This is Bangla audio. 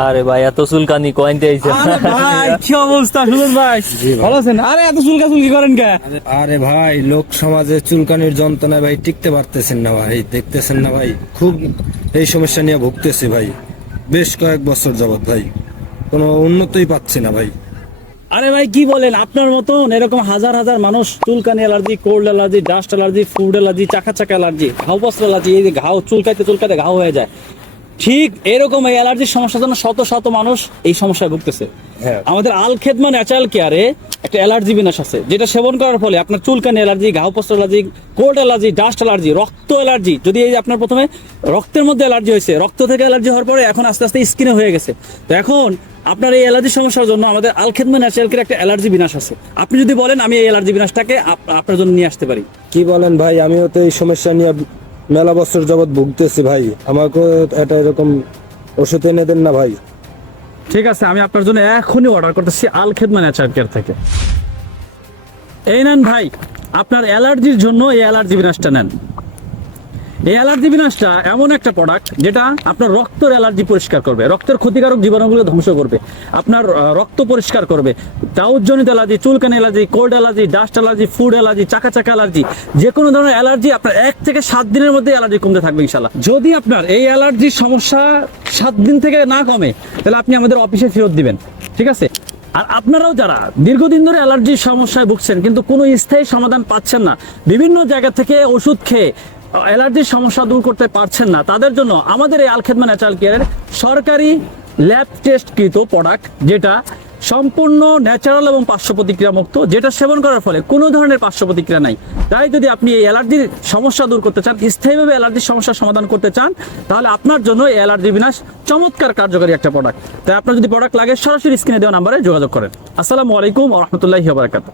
আরে ভাই এত চুলকানি কয়েনতে আইছে। আরে ভাই কি অবস্থা সুজন ভাই, ভালো আছেন? আরে এত চুলকাচুলকি করেন কে? আরে ভাই, লোক সমাজে চুলকানির যন্ত্রণায় ভাই টিকতে পারতেছেন না ভাই, দেখতেছেন না ভাই, খুব এই সমস্যা নিয়ে ভুগতেছি ভাই, বেশ কয়েক বছর যাবত ভাই, কোনো উন্নতিই পাচ্ছি না ভাই। আরে ভাই কি বলেন, আপনার মতন এরকম হাজার হাজার মানুষ চুলকানি allergy, cold allergy, dust allergy, food allergy, চাকা চাকা অ্যালার্জি, ঘাও বস্ত্র অ্যালার্জি, এই যে ঘাও চুলকাইতে চুলকাইতে ঘাও হয়ে যায়, ঠিক এরকম এই অ্যালার্জির সমস্যার জন্য শত শত মানুষ এই সমস্যায় ভুগতেছে। হ্যাঁ। আমাদের আল খেদমা ন্যাচারাল কেয়ারে একটা অ্যালার্জি বিনাশ আছে, যেটা সেবন করার ফলে আপনার চুলকানি অ্যালার্জি, ঘাও বস্ত্র allergy, cold allergy, dust allergy, রক্ত অ্যালার্জি, যদি এই যে আপনার প্রথমে রক্তের মধ্যে অ্যালার্জি হয়েছে, রক্ত থেকে অ্যালার্জি হওয়ার পরে এখন আস্তে আস্তে স্কিনে হয়ে গেছে, তো এখন আপনার এই অ্যালার্জি সমস্যার জন্য আমাদের আল খেদমা ন্যাচারাল কেয়ারে একটা অ্যালার্জি বিনাশ আছে। আপনি যদি বলেন আমি এই অ্যালার্জি বিনাশটাকে আপনার জন্য নিয়ে আসতে পারি। কি বলেন ভাই, আমিও তো এই সমস্যা নিয়ে মেলা বছর যাবত ভুগতেছি ভাই, আমাকেও এটা এরকম ওষুধ এনে দেন না ভাই। ঠিক আছে, আমি আপনার জন্য এখনই অর্ডার করতেছি আল খেদমা ন্যাচারাল কেয়ার থেকে। এই নেন ভাই, আপনার অ্যালার্জির জন্য এই অ্যালার্জি বিনাশটা নেন। এই অ্যালার্জি বিনাশটা এমন একটা প্রোডাক্ট যেটা আপনার রক্তের অ্যালার্জি পরিষ্কার করবে, রক্তের ক্ষতিকারক জীবাণুগুলো ধ্বংস করবে, আপনার রক্ত পরিষ্কার করবে। দাউদজনিত অ্যালার্জি, চুলকানি allergy, cold allergy, dust allergy, food allergy, চাকা চাকা অ্যালার্জি, যে কোনো ধরনের অ্যালার্জি আপনার 1 থেকে 7 দিনের মধ্যে অ্যালার্জি কমতে থাকবে ইনশাআল্লাহ। যদি আপনার এই অ্যালার্জির সমস্যা 7 দিন থেকে না কমে, তাহলে আপনি আমাদের অফিসে ফেরত দিবেন, ঠিক আছে? আর আপনারাও যারা দীর্ঘদিন ধরে অ্যালার্জির সমস্যায় ভুগছেন কিন্তু কোনো স্থায়ী সমাধান পাচ্ছেন না, বিভিন্ন জায়গা থেকে ওষুধ খেয়ে অ্যালার্জির সমস্যা দূর করতে পারছেন না, তাদের জন্য আমাদের এই আল খেদমা ন্যাচারাল কেয়ারের সরকারি ল্যাব টেস্টকৃত প্রোডাক্ট, যেটা সম্পূর্ণ ন্যাচারাল এবং পার্শ্ব প্রতিক্রিয়া মুক্ত, যেটা সেবন করার ফলে কোনো ধরনের পার্শ্ব প্রতিক্রিয়া নাই। তাই যদি আপনি এই অ্যালার্জির সমস্যা দূর করতে চান, স্থায়ীভাবে অ্যালার্জির সমস্যার সমাধান করতে চান, তাহলে আপনার জন্য এই অ্যালার্জি বিনাশ চমৎকার কার্যকরী একটা প্রোডাক্ট। তাই আপনার যদি প্রোডাক্ট লাগে সরাসরি স্ক্রিনে দেওয়া নাম্বারে যোগাযোগ করেন। আসসালামু আলাইকুম ওয়া রাহমাতুল্লাহি ওয়া বারাকাতুহু।